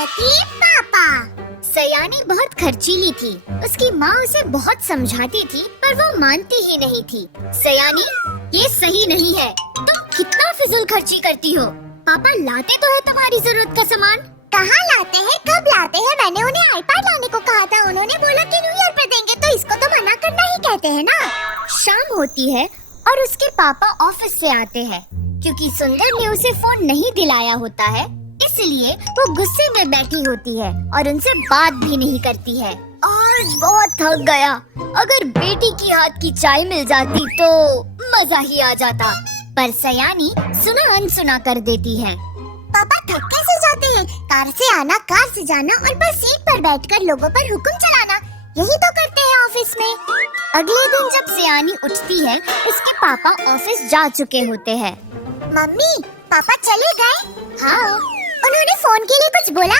मेहनती पापा। सयानी बहुत खर्चीली थी। उसकी माँ उसे बहुत समझाती थी पर वो मानती ही नहीं थी। सयानी, ये सही नहीं है। तुम कितना फिजूल खर्ची करती हो। पापा लाते तो है तुम्हारी जरूरत का सामान। कहाँ लाते हैं, कब लाते हैं? मैंने उन्हें आईपैड लाने को कहा था। उन्होंने बोला कि न्यू ईयर पे देंगे, तो इसको तो मना करना ही कहते हैं ना। शाम होती है और उसके पापा ऑफिस से आते हैं। क्योंकि सुंदर ने उसे फोन नहीं दिलाया होता है, इसलिए वो गुस्से में बैठी होती है और उनसे बात भी नहीं करती है। आज बहुत थक गया। अगर बेटी की हाथ की चाय मिल जाती तो मजा ही आ जाता। पर सयानी सुना अनसुना कर देती है। पापा थक कैसे जाते हैं? कार से आना, कार से जाना और बस सीट पर बैठकर लोगों पर हुक्म चलाना, यही तो करते हैं ऑफिस में। अगले दिन जब सयानी उठती है, उसके पापा ऑफिस जा चुके होते हैं। मम्मी, पापा चले गए? हाँ। उन्होंने फोन के लिए कुछ बोला?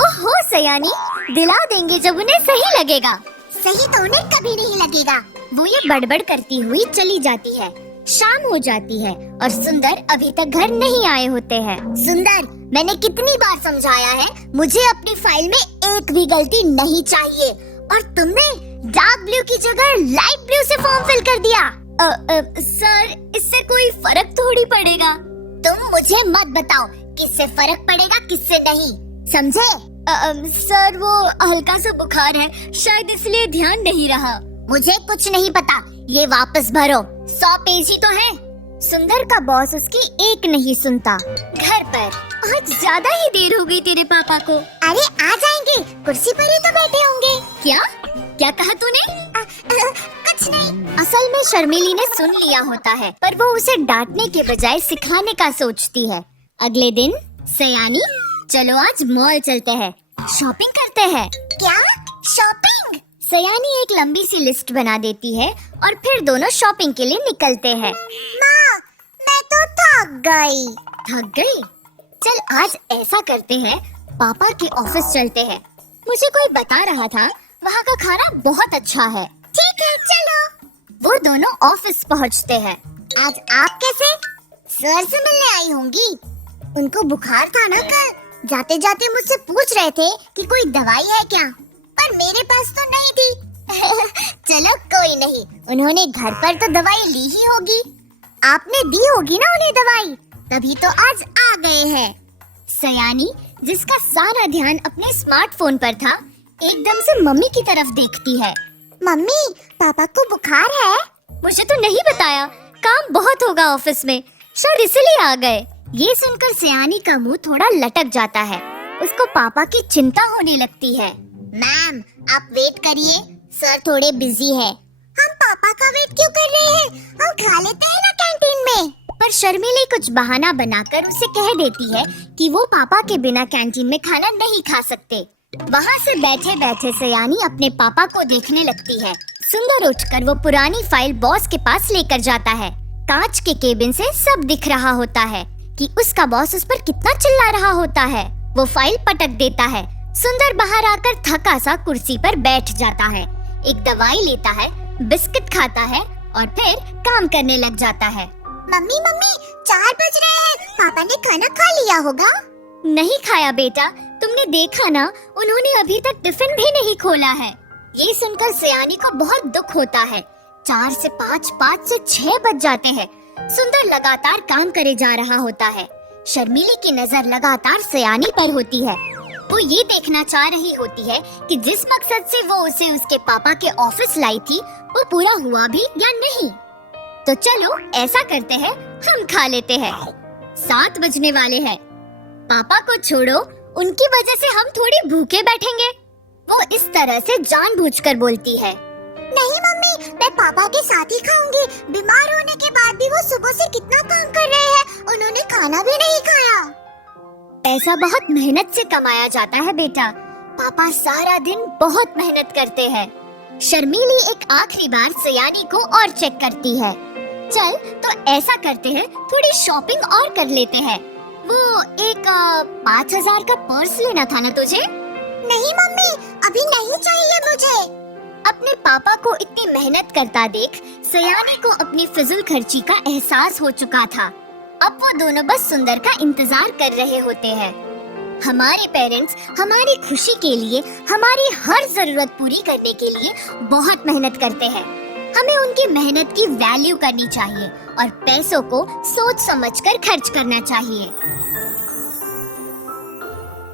ओहो सयानी, दिला देंगे जब उन्हें सही लगेगा। सही तो उन्हें कभी नहीं लगेगा। वो ये बड़बड़ करती हुई चली जाती है। शाम हो जाती है और सुंदर अभी तक घर नहीं आए होते हैं। सुंदर, मैंने कितनी बार समझाया है, मुझे अपनी फाइल में एक भी गलती नहीं चाहिए, और तुमने डार्क ब्लू की जगह लाइट ब्लू से फॉर्म फिल कर दिया। सर, इससे कोई फर्क थोड़ी पड़ेगा। तुम मुझे मत बताओ किससे फर्क पड़ेगा किससे नहीं, समझे? सर, वो हल्का सा बुखार है, शायद इसलिए ध्यान नहीं रहा। मुझे कुछ नहीं पता, ये वापस भरो। 100 पेज ही तो है। सुंदर का बॉस उसकी एक नहीं सुनता। घर पर आज ज्यादा ही देर हो गई तेरे पापा को। अरे आ जाएंगे, कुर्सी पर ही तो बैठे होंगे। क्या क्या कहा तूने? कुछ नहीं। असल में शर्मिली ने सुन लिया होता है, पर वो उसे डांटने के बजाय सिखाने का सोचती है। अगले दिन, सयानी, चलो आज मॉल चलते हैं, शॉपिंग करते हैं। क्या शॉपिंग? सयानी एक लंबी सी लिस्ट बना देती है और फिर दोनों शॉपिंग के लिए निकलते हैं। माँ, मैं तो थक गई। थक गई? चल आज ऐसा करते हैं, पापा के ऑफिस चलते हैं। मुझे कोई बता रहा था वहाँ का खाना बहुत अच्छा है। ठीक है, चलो। वो दोनों ऑफिस पहुँचते हैं। आज आप कैसे? सर से मिलने आई होंगी। उनको बुखार था ना कल, जाते जाते मुझसे पूछ रहे थे कि कोई दवाई है क्या, पर मेरे पास तो नहीं थी। चलो कोई नहीं, उन्होंने घर पर तो दवाई ली ही होगी। आपने दी होगी ना उन्हें दवाई, तभी तो आज आ गए हैं। सयानी, जिसका सारा ध्यान अपने स्मार्टफोन पर था, एकदम से मम्मी की तरफ देखती है। मम्मी, पापा को बुखार है? मुझे तो नहीं बताया, काम बहुत होगा ऑफिस में, शायद इसलिए आ गए। ये सुनकर सयानी का मुंह थोड़ा लटक जाता है। उसको पापा की चिंता होने लगती है। मैम, आप वेट करिए, सर थोड़े बिजी है। हम पापा का वेट क्यों कर रहे हैं? हम खा लेते हैं ना कैंटीन में। पर शर्मिली कुछ बहाना बनाकर उसे कह देती है कि वो पापा के बिना कैंटीन में खाना नहीं खा सकते। वहाँ से बैठे बैठे सयानी अपने पापा को देखने लगती है। सुंदर उठकर वो पुरानी फाइल बॉस के पास लेकर जाता है। कांच के केबिन से सब दिख रहा होता है कि उसका बॉस उस पर कितना चिल्ला रहा होता है। वो फाइल पटक देता है। सुंदर बाहर आकर थका सा कुर्सी पर बैठ जाता है, एक दवाई लेता है, बिस्किट खाता है और फिर काम करने लग जाता है। मम्मी, मम्मी, 4 बज रहे हैं, पापा ने खाना खा लिया होगा। नहीं खाया बेटा, तुमने देखा ना, उन्होंने अभी तक टिफिन भी नहीं खोला है। ये सुनकर सयानी को बहुत दुख होता है। 4 से 5, 5 से 6 बज जाते हैं। सुंदर लगातार काम करे जा रहा होता है। शर्मिली की नजर लगातार सयानी पर होती है। वो ये देखना चाह रही होती है कि जिस मकसद से वो उसे उसके पापा के ऑफिस लाई थी, वो पूरा हुआ भी या नहीं। तो चलो ऐसा करते हैं, हम खा लेते हैं। 7 बजने वाले हैं। पापा को छोड़ो, उनकी वजह से हम थोड़ी भूखे बैठेंगे। वो इस तरह से जानबूझकर बोलती है। नहीं मम्मी, मैं पापा के साथ ही खाऊंगी। बीमार होने के बाद भी वो सुबह से कितना काम कर रहे हैं, उन्होंने खाना भी नहीं खाया। पैसा बहुत मेहनत से कमाया जाता है बेटा, पापा सारा दिन बहुत मेहनत करते हैं। शर्मिली एक आखिरी बार सयानी को और चेक करती है। चल तो ऐसा करते हैं, थोड़ी शॉपिंग और कर लेते हैं। वो एक 5000 का पर्स लेना था ना तुझे? नहीं मम्मी, अभी नहीं चाहिए मुझे। अपने पापा को इतनी मेहनत करता देख सयानी को अपनी फिजूल खर्ची का एहसास हो चुका था। अब वो दोनों बस सुंदर का इंतजार कर रहे होते हैं। हमारे पेरेंट्स हमारी खुशी के लिए, हमारी हर जरूरत पूरी करने के लिए बहुत मेहनत करते हैं। हमें उनकी मेहनत की वैल्यू करनी चाहिए और पैसों को सोच समझकर खर्च करना चाहिए।